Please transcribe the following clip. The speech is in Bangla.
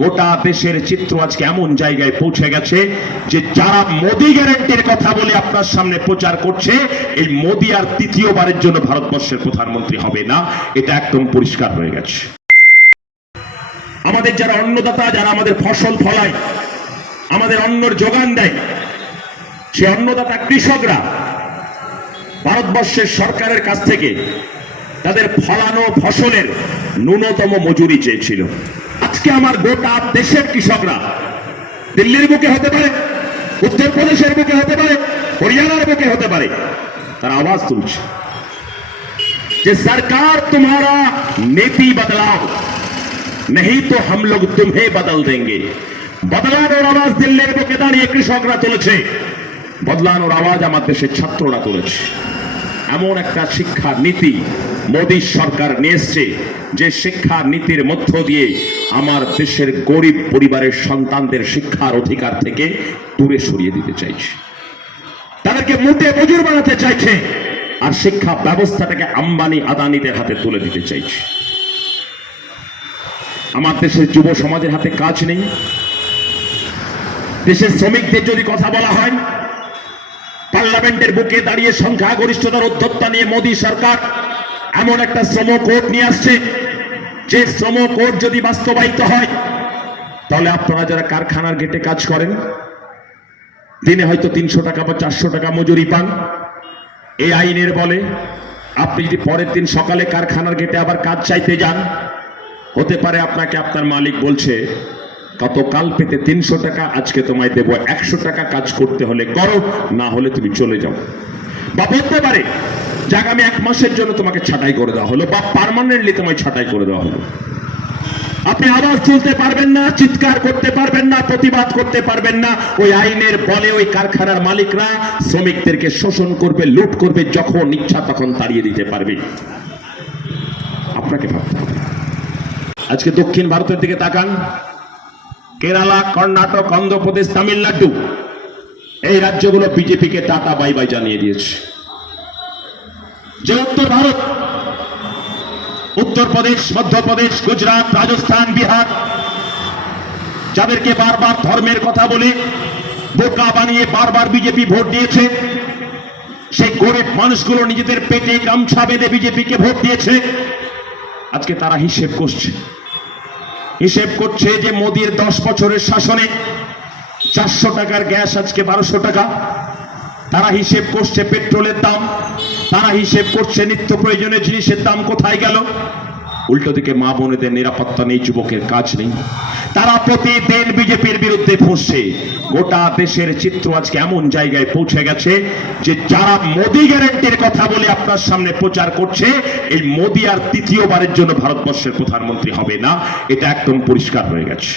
গোটা দেশের চিত্র আজকে এমন জায়গায় পৌঁছে গেছে যে যারা মোদি গ্যারান্টির কথা বলে আপনার সামনে প্রচার করছে, এই মোদি আর তৃতীয়বারের জন্য ভারতবর্ষের প্রধানমন্ত্রী হবে না, এটা একদম পরিষ্কার হয়ে গেছে। আমাদের যারা অন্নদাতা, যারা আমাদের ফসল ফলায়, আমাদের অন্নর যোগান দেয়, সে অন্নদাতা কৃষকরা ভারতবর্ষের সরকারের কাছ থেকে তাদের ফলানো ফসলের ন্যূনতম মজুরি চেয়েছিল। আজকে আমার গোটা দেশের কৃষকরা দিল্লির বুকে হতে পারে, উত্তরপ্রদেশের বুকে হতে পারে, হরিয়ানার বুকে হতে পারে, তারা আওয়াজ তুলছে যে সরকার तुम्हारा नीति बदलाओ, नहीं तो हम लोग तुम्हें बदल देंगे। বদলানোর আওয়াজ দিল্লির বুকে দাঁড়িয়ে কৃষকরা তুলেছে, বদলানোর আওয়াজ আমার দেশের ছাত্ররা তুলেছে। এমন একটা শিক্ষা নীতি মোদী সরকার নিয়ে এসছে যে শিক্ষা নীতির মধ্য দিয়ে আমার দেশের গরিব পরিবারের সন্তানদের শিক্ষার অধিকার থেকে দূরে সরিয়ে দিতে চাইছে, তাদেরকে মোটে মজুর বানাতে চাইছে, আর শিক্ষা ব্যবস্থাটাকে আম্বানি আদানিদের হাতে তুলে দিতে চাইছে। আমার দেশের যুব সমাজের হাতে কাজ নেই। দেশের শ্রমিকদের যদি কথা বলা হয়, পার্লামেন্টের বুকে দাঁড়িয়ে সংখ্যাগরিষ্ঠতার উদ্যোক্তা নিয়ে মোদী সরকার এমন একটা শ্রম কোড নিয়ে আসছে, যে শ্রম কোড যদি বাস্তবায়িত হয় তাহলে আপনারা যারা কারখানার গেটে কাজ করেন, দিনে হয়তো 300 টাকা বা 400 টাকা মজুরি পান। এই আইনের বলে আপনি যদি পরের দিন সকালে কারখানার গেটে আবার কাজ চাইতে যান, হতে পারে আপনাকে আপনার মালিক বলছে গতকাল পেতে 300 টাকা, আজকে তোমায় দেবো 100 টাকা, কাজ করতে হলে করো, না হলে তুমি চলে যাও। বা বলতে পারে যে আগামী 1 মাসের জন্য তোমাকে ছাঁটাই করে দেওয়া হলো, বা পার্মানেন্টলি তোমায় ছাঁটাই করে দেওয়া হলো। আপনি আওয়াজ তুলতে পারবেন না, চিৎকার করতে পারবেন না, প্রতিবাদ করতে পারবেন না। ওই আইনের বলে ওই কারখানার মালিকরা শ্রমিকদেরকে শোষণ করবে, লুট করবে, যখন ইচ্ছা তখন তাড়িয়ে দিতে পারবে। আপনাকে ভাবতে হবে। আজকে দক্ষিণ ভারতের দিকে তাকান, কেরালা, কর্ণাটক, অন্ধ্রপ্রদেশ, তামিলনাড়ু, এই রাজ্যগুলো বিজেপিকে টাটা বাই বাই জানিয়ে দিয়েছে। যে উত্তর ভারত, উত্তরপ্রদেশ, মধ্যপ্রদেশ, গুজরাট, রাজস্থান, বিহার, যাদেরকে বারবার ধর্মের কথা বলে বোকা বানিয়ে বারবার বিজেপি ভোট দিয়েছে, সেই গরিব মানুষগুলো নিজেদের পেটে গামছা বেঁধে বিজেপিকে ভোট দিয়েছে। আজকে তারা হিসেব করছে যে মোদির 10 বছরের শাসনে 400 টাকার গ্যাস আজকে 1200 টাকা। তারা হিসেব করছে পেট্রোলের দাম, তারা হিসেব করছে নিত্য প্রয়োজনীয় জিনিসের দাম কোথায় গেল। উল্টো দিকে মা বোনেদের নিরাপত্তা নেই, যুবকের কাজ নেই। তারা প্রতিদিন বিজেপির বিরুদ্ধে ফুঁসছে। গোটা দেশের চিত্র আজকে এমন জায়গায় পৌঁছে গেছে যে যারা মোদি গ্যারান্টির কথা বলে আপনার সামনে প্রচার করছে, এই মোদি আর তৃতীয়বারের জন্য ভারতবর্ষের প্রধানমন্ত্রী হবে না, এটা একদম পরিষ্কার হয়ে গেছে।